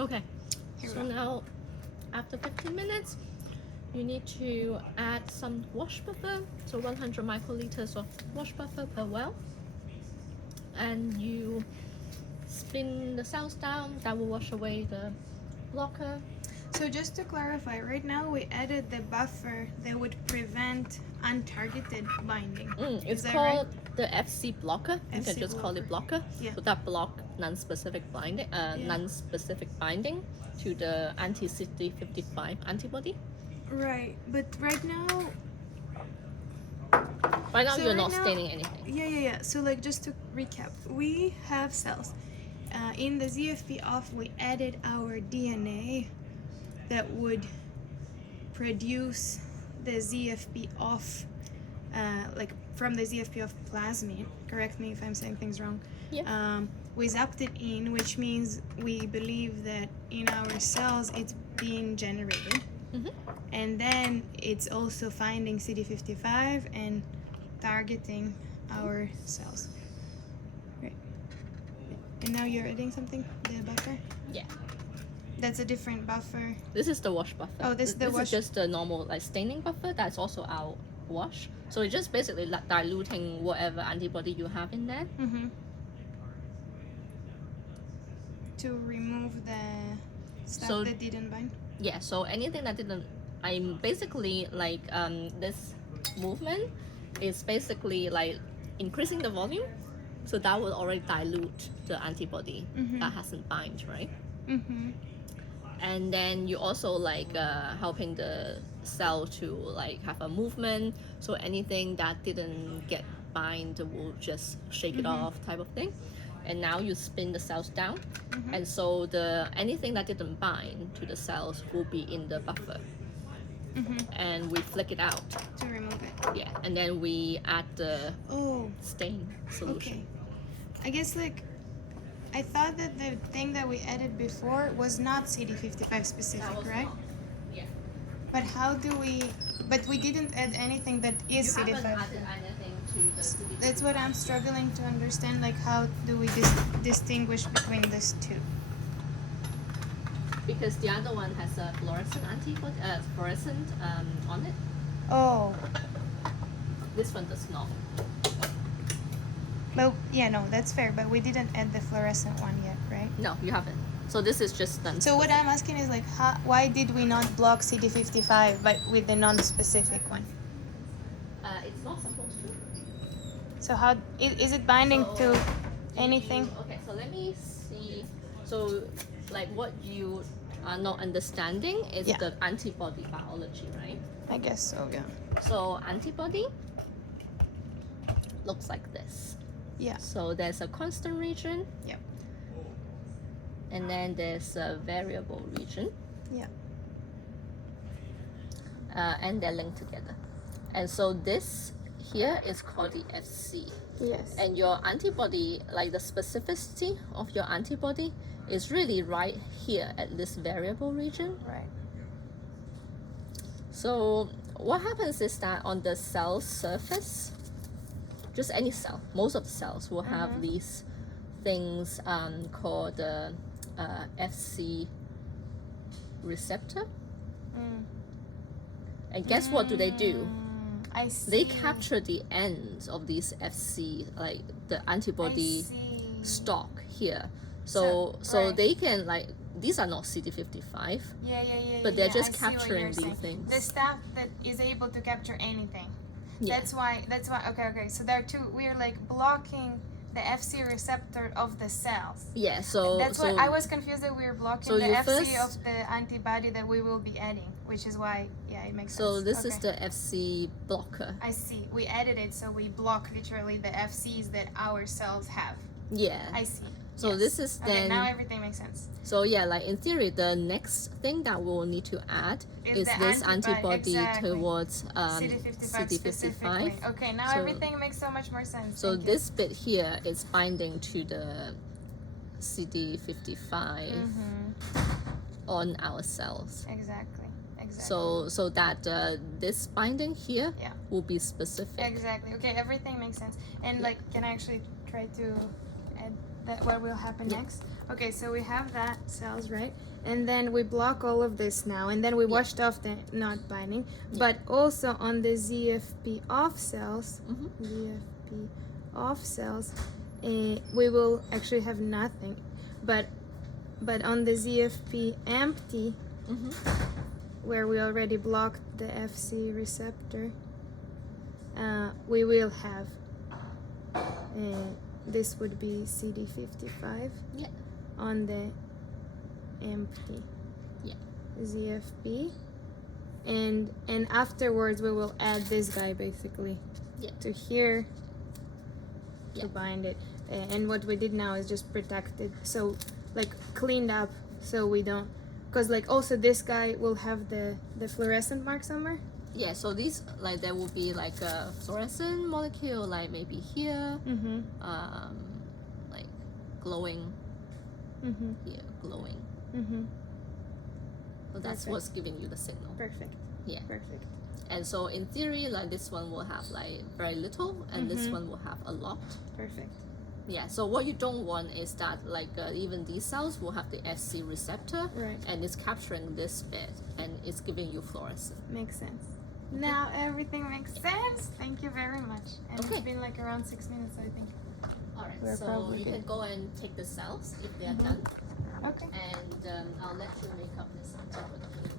Okay. Here So we go. now, after 15 minutes, you need to add some wash buffer. So 100 microliters of wash buffer per well. And you spin the cells down. That will wash away the blocker. So just to clarify, right now we added the buffer that would prevent untargeted binding. It's Is that called the FC blocker. You can FC just call it blocker. Yeah. So that block non-specific binding, non-specific binding to the anti-CD55 antibody. Right, but right now. Right now, So you're right not now- staining anything. Yeah. So like just to recap, we have cells. In the ZFP off, we added our DNA that would produce the ZFP off, like from the ZFP off plasmid. Correct me if I'm saying things wrong. Yeah. We zapped it in, which means we believe that in our cells it's being generated. And then it's also finding CD55 and targeting our cells. Right. And now you're adding something? The buffer? Yeah. That's a different buffer. This is the wash buffer. Oh, this is the This wash. is just the normal like staining buffer. That's also our wash. So it's just basically like diluting whatever antibody you have in there. Mm-hmm. To remove the stuff So- that didn't bind. Yeah. So anything that didn't, I'm basically like this movement is basically like increasing the volume. So that will already dilute the antibody that hasn't bind, right? Mm-hmm. And then you also like helping the cell to like have a movement, so anything that didn't get bind will just shake it off type of thing. And now you spin the cells down, and so the anything that didn't bind to the cells will be in the buffer, and we flick it out. To remove it. Yeah, and then we add the Oh, stain solution. okay. I guess like I thought that the thing that we added before was not CD55 specific, right? Yeah. But how do we? But we didn't add anything that is You haven't CD5. added anything to the CD55. That's what I'm struggling to understand. Like, how do we distinguish between these two? Because the other one has a fluorescent antibody, fluorescent on it. Oh, This one does not. well, yeah, no, that's fair. But we didn't add the fluorescent one yet, right? No, you haven't. So this is just done. So what I'm asking is like, why did we not block CD55 but with the non-specific one? It's not supposed to. So how is it binding So, to anything? Okay, so let me see. So, like what you are not understanding is Yeah. the antibody biology, right? I guess so. Yeah. So antibody looks like this. Yeah. So there's a constant region. Yep. And then there's a variable region. Yeah. And they're linked together. And so this here is called the FC. Yes. And your antibody, like the specificity of your antibody, is really right here at this variable region. Right. So what happens is that on the cell surface, just any cell, most of the cells will have these things called the FC receptor. And guess what do they do? I see. They capture the ends of these FC, like the antibody stock here. So right. they can like, these are not CD55, Yeah. but they're yeah, just I see what capturing you're these saying. things. The stuff that is able to capture anything. Yeah. That's why. Okay. So there are two. We're like blocking the FC receptor of the cells. Yeah, so That's so what I was confused that we were blocking so the you FC first- of the antibody that we will be adding, which is why, yeah, it makes so sense. this is Okay. the FC blocker. I see. We added it, so we block literally the FCs that our cells have. Yeah. I see. So Yes. this is Okay, then now everything makes sense. so yeah, like in theory, the next thing that we'll need to add is the this antibody, antibody exactly. towards CD55 specifically. Okay, now So- everything makes so much more sense. So Thank you. this bit here is binding to the CD55 on our cells. Exactly. So that this binding here Yeah. will be specific. Exactly. Okay, everything makes sense. And like, can I actually try to add that what will happen Yeah. next? Okay, so we have that cells, right? And then we block all of this now, and then we washed off the not binding. But also on the ZFP off cells, ZFP off cells, we will actually have nothing. But on the ZFP empty, where we already blocked the FC receptor, we will have. This would be CD55 on the empty ZFP, and afterwards we will add this guy basically to here to bind it. And what we did now is just protected, so like cleaned up, so we don't, because like also this guy will have the fluorescent mark somewhere. Yeah, so these, like, there will be like a fluorescent molecule, like maybe here, like glowing, here, glowing. So that's what's giving you the signal. Perfect. Yeah. Perfect. And so in theory, like this one will have like very little, and this one will have a lot. Perfect. Yeah, so what you don't want is that like even these cells will have the SC receptor, and it's capturing this bit, and it's giving you fluorescent. Makes sense. Now everything makes sense. Thank you very much. And it's been like around 6 minutes, I think. Alright, so you can go and take the cells if they are done. Okay. And I'll let you make up this antibody.